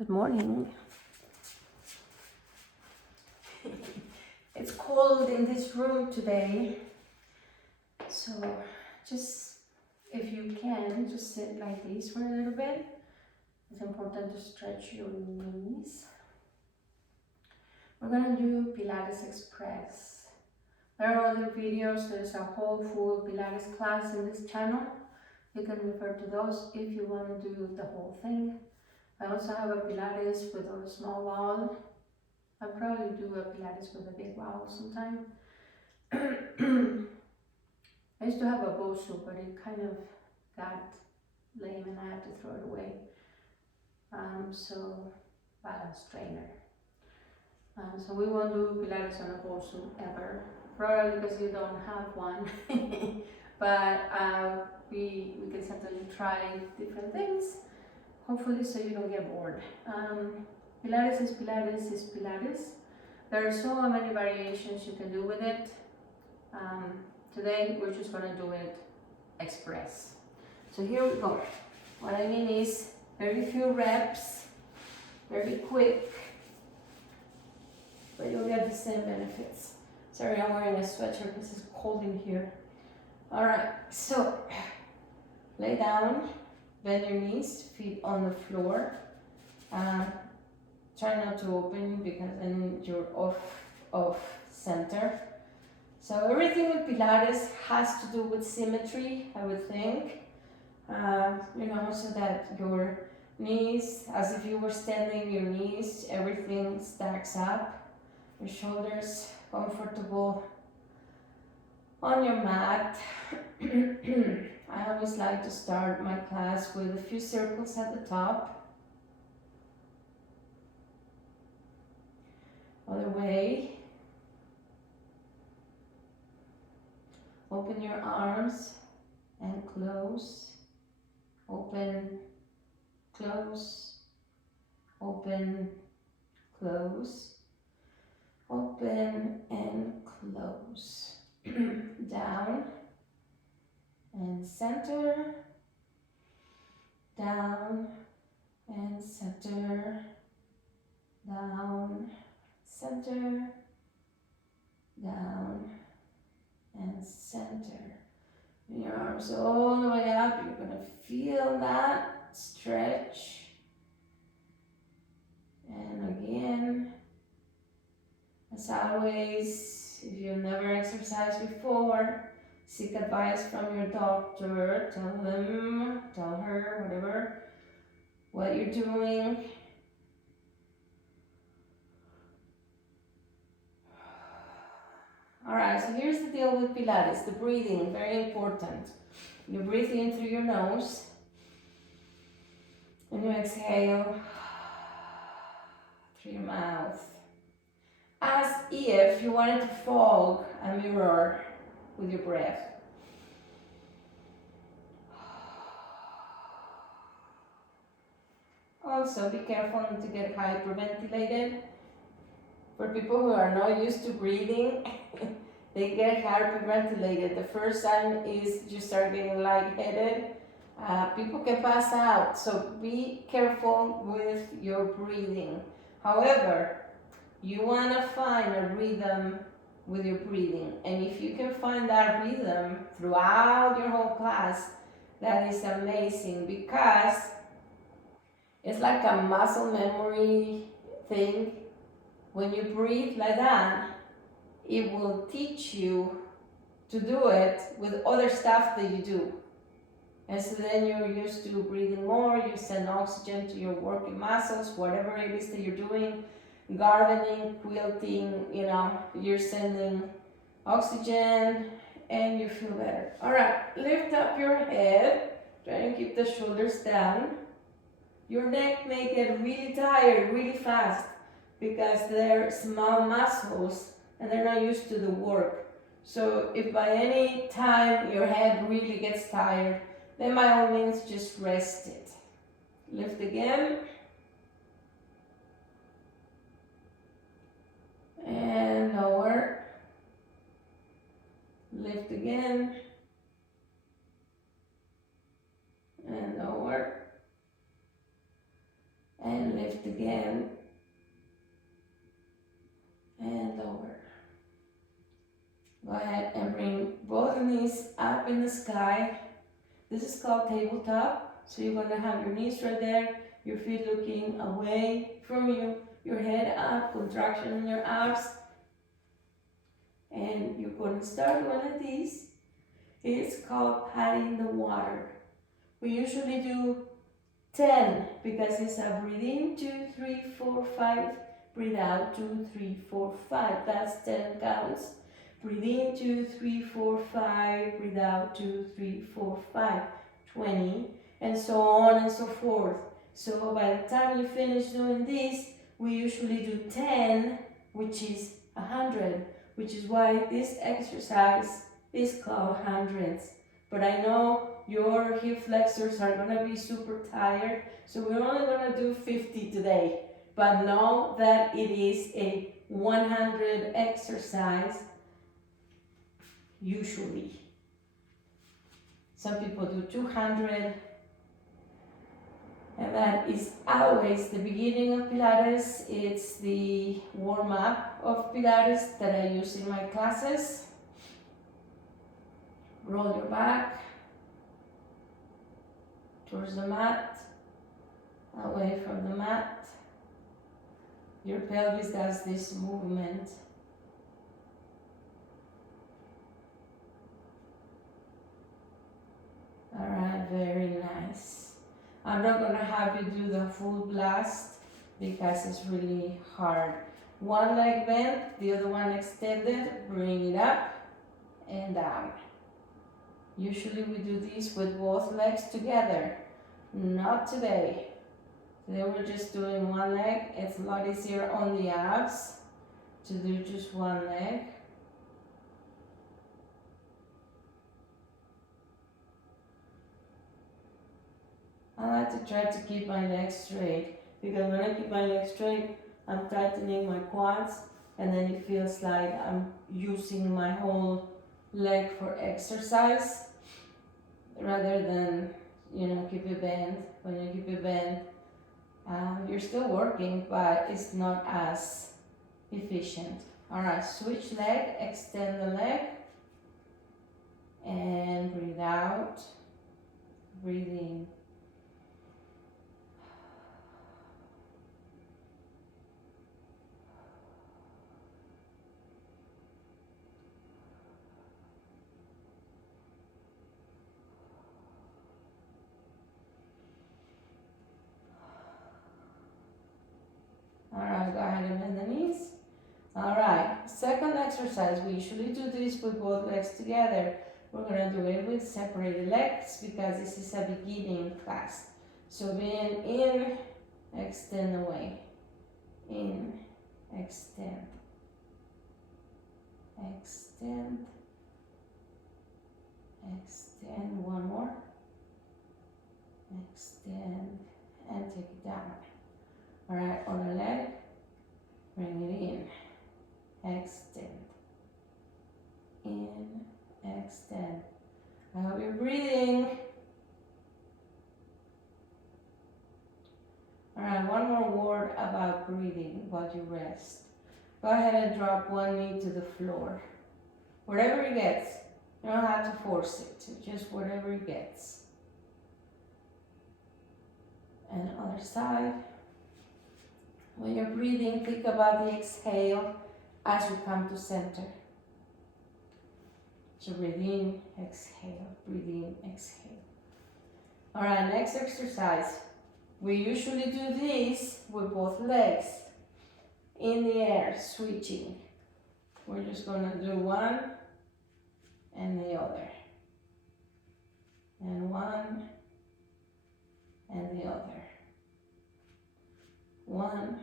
Good morning. It's cold in this room today, so just if you can, just sit like this for a little bit. It's important to stretch your knees. We're gonna do Pilates Express. There are other videos, there's a whole full Pilates class in this channel. You can refer to those if you want to do the whole thing. I also have a Pilates with a small wall. I'll probably do a Pilates with a big wall sometime. I used to have a Bosu, but it kind of got lame and I had to throw it away. So balance trainer. So we won't do Pilates on a Bosu ever, probably because you don't have one. But we can certainly try different things, hopefully so you don't get bored. Pilates is Pilates is Pilates. There are so many variations you can do with it. Today we're just going to do it express. So here we go. What I mean is very few reps, very quick, but you'll get the same benefits. Sorry, I'm wearing a sweatshirt because it's cold in here. Alright, so lay down, bend your knees, feet on the floor. Try not to open because then you're off center. So everything with Pilates has to do with symmetry, I would think. So that your knees, as if you were standing, your knees, everything stacks up. Your shoulders comfortable on your mat. I always like to start my class with a few circles at the top. Other way. Open your arms and close. Open, close, open, close, open and close. Down and center, down and center, down, center, down and center. Bring your arms all the way up. You're going to feel that stretch. And again, as always, if you've never exercised before, seek advice from your doctor. Tell him, tell her, whatever, what you're doing. Alright, so here's the deal with Pilates, the breathing, very important. You breathe in through your nose, and you exhale through your mouth. As if you wanted to fog a mirror with your breath. Also, be careful not to get hyperventilated. For people who are not used to breathing, they get hyperventilated. The first sign is you start getting lightheaded. People can pass out, so be careful with your breathing. However, you want to find a rhythm with your breathing. And if you can find that rhythm throughout your whole class, that is amazing, because it's like a muscle memory thing. When you breathe like that, it will teach you to do it with other stuff that you do. And so then you're used to breathing more, you send oxygen to your working muscles, whatever it is that you're doing, gardening, quilting, you're sending oxygen and you feel better. All right, lift up your head, try and keep the shoulders down. Your neck may get really tired really fast because they're small muscles and they're not used to the work. So if by any time your head really gets tired, then by all means just rest it. Lift again. And lower. Lift again. And lower. And And lift again. And lower. Go ahead and bring both knees up in the sky. This is called tabletop. So you're going to have your knees right there, your feet looking away from you, your head up, contraction in your abs. And you're going to start one of these. It's called patting the water. We usually do 10 because it's a breathe in, 2, 3, 4, 5. Breathe out, 2, 3, 4, 5. That's 10 counts. Breathe in, 2, 3, 4, 5. Breathe out, 2, 3, 4, 5. 20. And so on and so forth. So by the time you finish doing this, we usually do 10, which is 100. Which is why this exercise is called hundreds. But I know your hip flexors are going to be super tired. So we're only going to do 50 today. But know that it is a 100 exercise usually. Some people do 200. And that is always the beginning of Pilates. It's the warm-up of Pilates that I use in my classes. Roll your back towards the mat, away from the mat. Your pelvis does this movement. All right, very nice. I'm not going to have you do the full blast because it's really hard. One leg bent, the other one extended. Bring it up and down. Usually we do this with both legs together. Not today. Today we're just doing one leg. It's a lot easier on the abs to do just one leg. I like to try to keep my legs straight because when I keep my legs straight, I'm tightening my quads and then it feels like I'm using my whole leg for exercise rather than, keep it bent. When you keep it bent, you're still working, but it's not as efficient. All right, switch leg, extend the leg and breathe out, breathe in. Alright, go ahead and bend the knees. Alright, second exercise. We usually do this with both legs together. We're going to do it with separated legs because this is a beginning class. So bend in, extend away. In, extend. Extend. Extend. One more. Extend and take it down. Alright, on the leg, bring it in, extend, in, extend. I hope you're breathing. Alright, one more word about breathing while you rest. Go ahead and drop one knee to the floor. Wherever it gets. You don't have to force it, just whatever it gets. And other side. When you're breathing, think about the exhale as you come to center. So breathe in, exhale, breathe in, exhale. All right, next exercise. We usually do this with both legs in the air, switching. We're just going to do one and the other. And one and the other. One,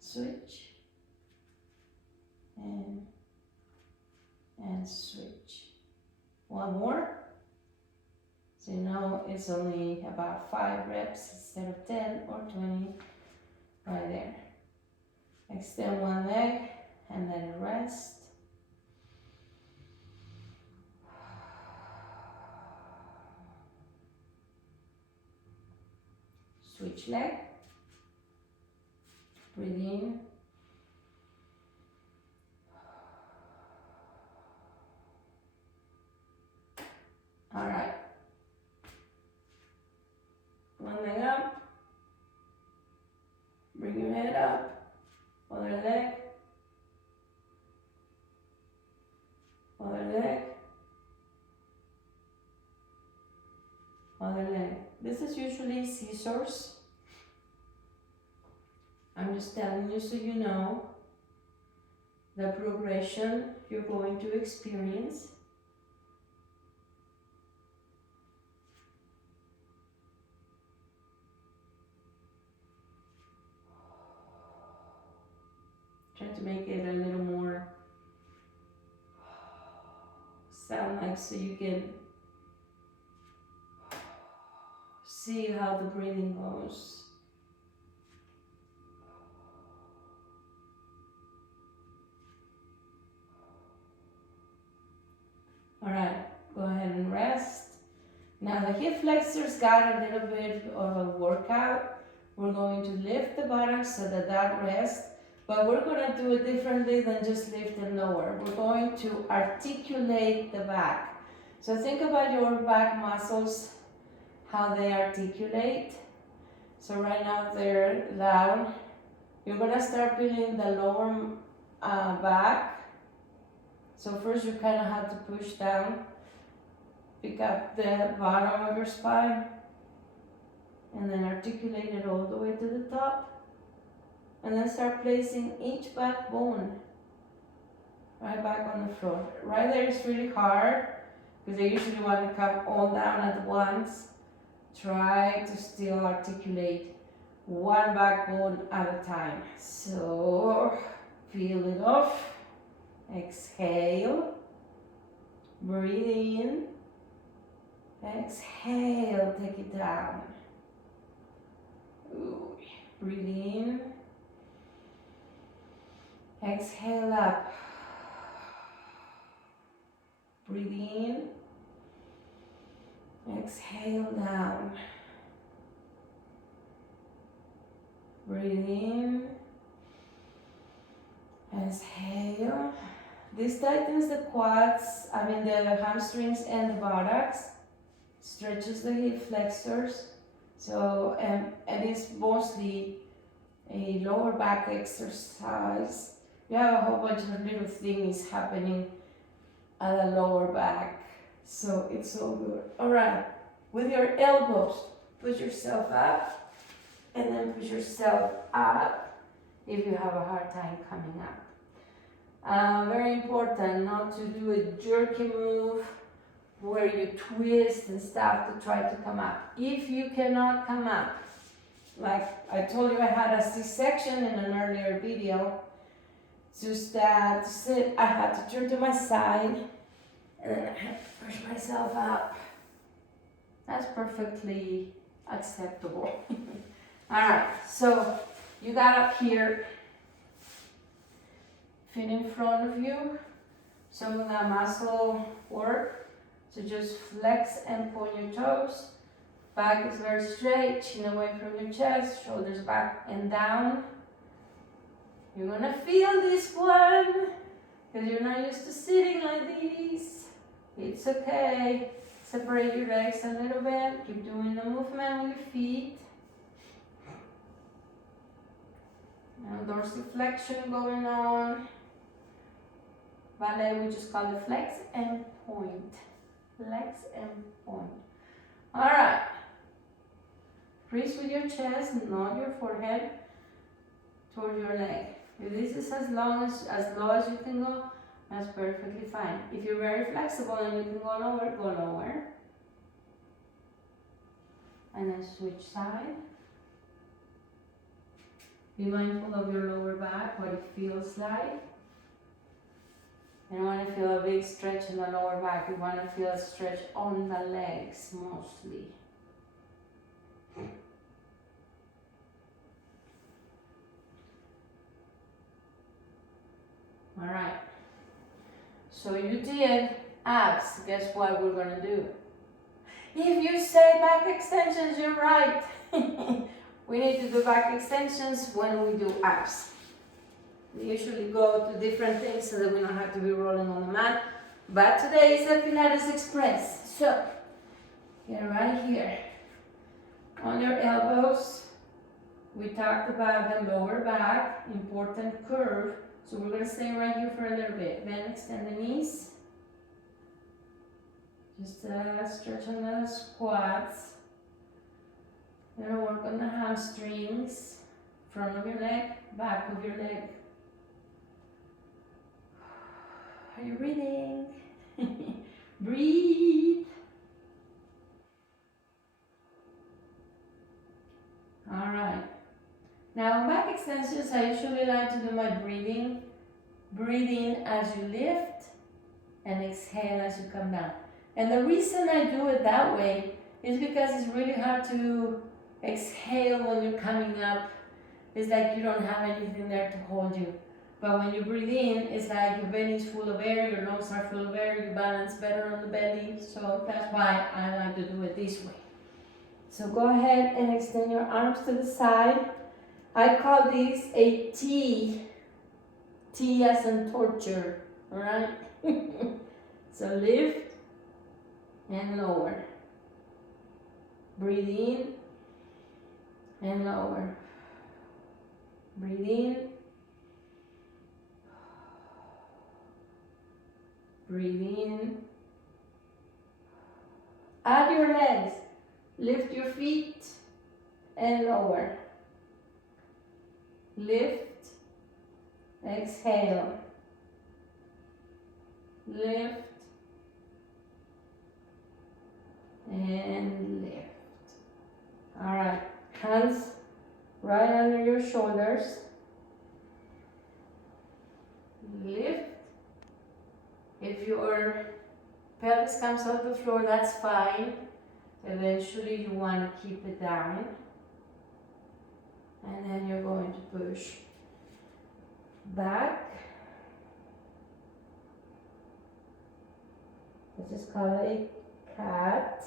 switch, and switch. One more. So it's only about 5 reps instead of 10 or 20 right there. Extend one leg and let it rest. Switch leg. Breathe in. All right. One leg up. Bring your head up. Other leg. Other leg. Other leg. This is usually scissors. I'm just telling you so you know the progression you're going to experience. Try to make it a little more sound like so you can see how the breathing goes. All right, go ahead and rest. Now the hip flexors got a little bit of a workout. We're going to lift the buttocks so that rests, but we're going to do it differently than just lift and lower. We're going to articulate the back. So think about your back muscles, how they articulate. So right now they're down. You're going to start feeling the lower back. So first you kind of have to push down, pick up the bottom of your spine, and then articulate it all the way to the top. And then start placing each backbone right back on the floor. Right there is really hard because they usually want to come all down at once. Try to still articulate one backbone at a time. So peel it off. Exhale. Breathe in. Exhale. Take it down. Ooh. Breathe in. Exhale up. Breathe in. Exhale down. Breathe in. Exhale. This tightens the quads, the hamstrings and the buttocks. Stretches the hip flexors. So, and it's mostly a lower back exercise. You have a whole bunch of little things happening at the lower back. So it's so good. All right, with your elbows, push yourself up and then push yourself up if you have a hard time coming up. Very important not to do a jerky move where you twist and stuff to try to come up. If you cannot come up, like I told you I had a C-section in an earlier video, to sit, I had to turn to my side and then I had to push myself up. That's perfectly acceptable. Alright, so you got up here, feet in front of you, some of that muscle work. So just flex and point your toes. Back is very straight, chin away from your chest, shoulders back and down. You're gonna feel this one because you're not used to sitting like this. It's okay. Separate your legs a little bit. Keep doing the movement with your feet. Now dorsiflexion going on. Ballet, we just call it flex and point. Flex and point. Alright. Crease with your chest, not your forehead, toward your leg. If this is as low as you can go, that's perfectly fine. If you're very flexible and you can go lower. And then switch side. Be mindful of your lower back, what it feels like. You don't want to feel a big stretch in the lower back. You want to feel a stretch on the legs mostly. All right. So you did abs. Guess what we're going to do? If you say back extensions, you're right. we need to do back extensions when we do abs. We usually go to different things so that we don't have to be rolling on the mat. But today is a Pilates Express. So, get right here. On your elbows. We talked about the lower back, important curve. So we're going to stay right here for a little bit. Then extend the knees. Just stretch on the squats. You're going to work on the hamstrings. Front of your leg, back of your leg. Are you breathing? Breathe. All right. Now on back extensions, I usually like to do my breathing. Breathe in as you lift and exhale as you come down. And the reason I do it that way is because it's really hard to exhale when you're coming up. It's like you don't have anything there to hold you. But when you breathe in, it's like your belly is full of air, your lungs are full of air, you balance better on the belly. So that's why I like to do it this way. So go ahead and extend your arms to the side. I call this a T. T as in torture, alright? So lift and lower. Breathe in and lower. Breathe in. Breathe in. Add your legs. Lift your feet and lower. Lift. Exhale. Lift. And lift. All right. Hands right under your shoulders. Lift. If your pelvis comes off the floor, that's fine. Eventually you want to keep it down. And then you're going to push back. This is called a cat.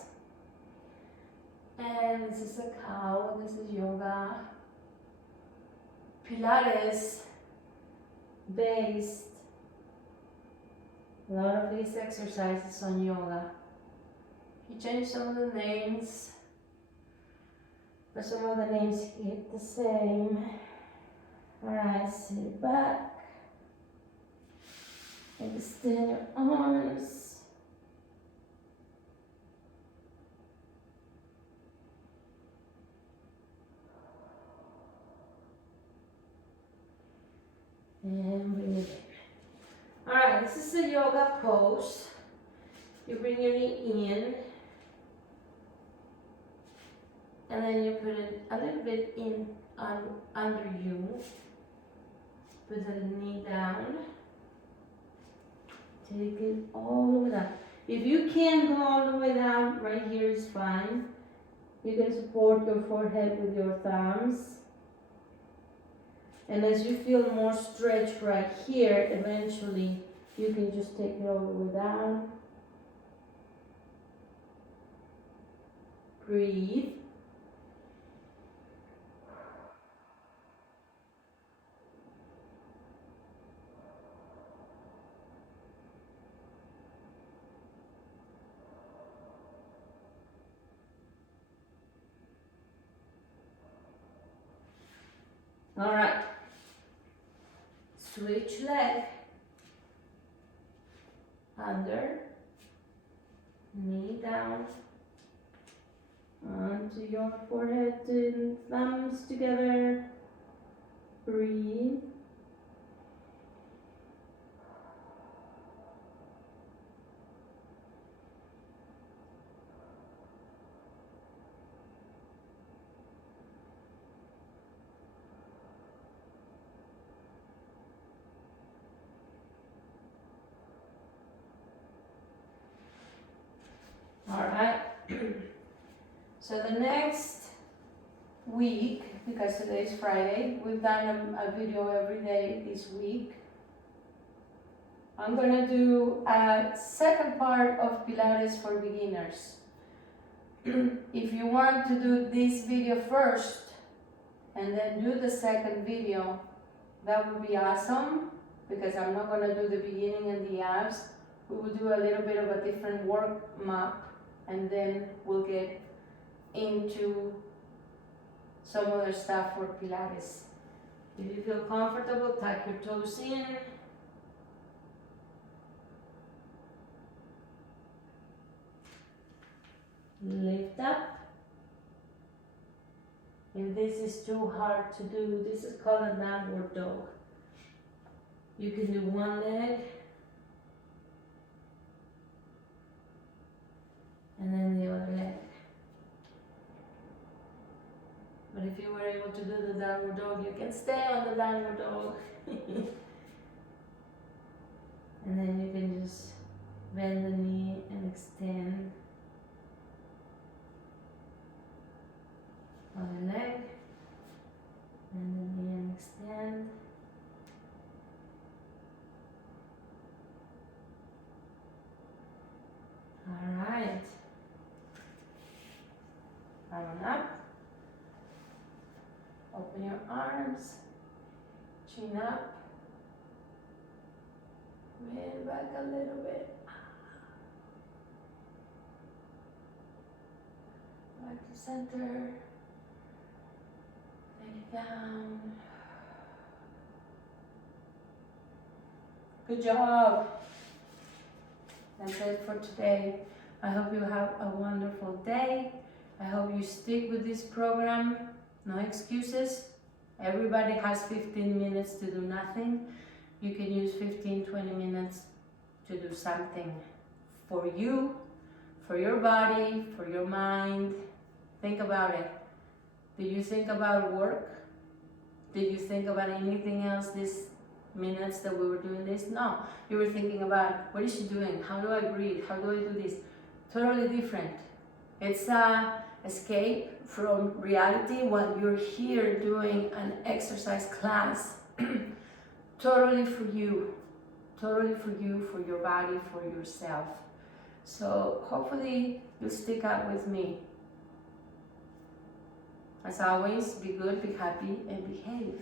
And this is a cow. This is yoga. Pilates based. A lot of these exercises on yoga. You change some of the names, but some of the names keep the same. Alright, sit back. Extend your arms. And breathe in. Alright, this is a yoga pose. You bring your knee in. And then you put it a little bit in under you. Put the knee down. Take it all the way down. If you can't go all the way down, right here is fine. You can support your forehead with your thumbs. And as you feel more stretch right here, eventually you can just take it all the way down. Breathe. All right. Switch leg. Under. Knee down. Onto your forehead and thumbs together. Breathe. All right. So the next week, because today is Friday, we've done a video every day this week. I'm going to do a second part of Pilates for beginners. If you want to do this video first, and then do the second video. That would be awesome, because I'm not going to do the beginning and the abs. We will do a little bit of a different warm-up, and then we'll get into some other stuff for Pilates. If you feel comfortable, tuck your toes in. Lift up. If this is too hard to do, this is called a downward dog. You can do one leg and then the other leg. But if you were able to do the downward dog, you can stay on the downward dog. And then you can just bend the knee and extend. Other leg, bend the knee and extend. Alright. Arm up. Open your arms. Chin up. Bend back a little bit. Back to center. Down. Good job. That's it for today. I hope you have a wonderful day. I hope you stick with this program. No excuses. Everybody has 15 minutes to do nothing. You can use 15-20 minutes to do something for you, for your body, for your mind. Think about it. Did you think about work? Did you think about anything else these minutes that we were doing this? No. You were thinking about, what is she doing? How do I breathe? How do I do this? Totally different. It's a escape from reality while you're here doing an exercise class. Totally for you. Totally for you, for your body, for yourself. So hopefully you'll stick up with me. As always, be good, be happy, and behave.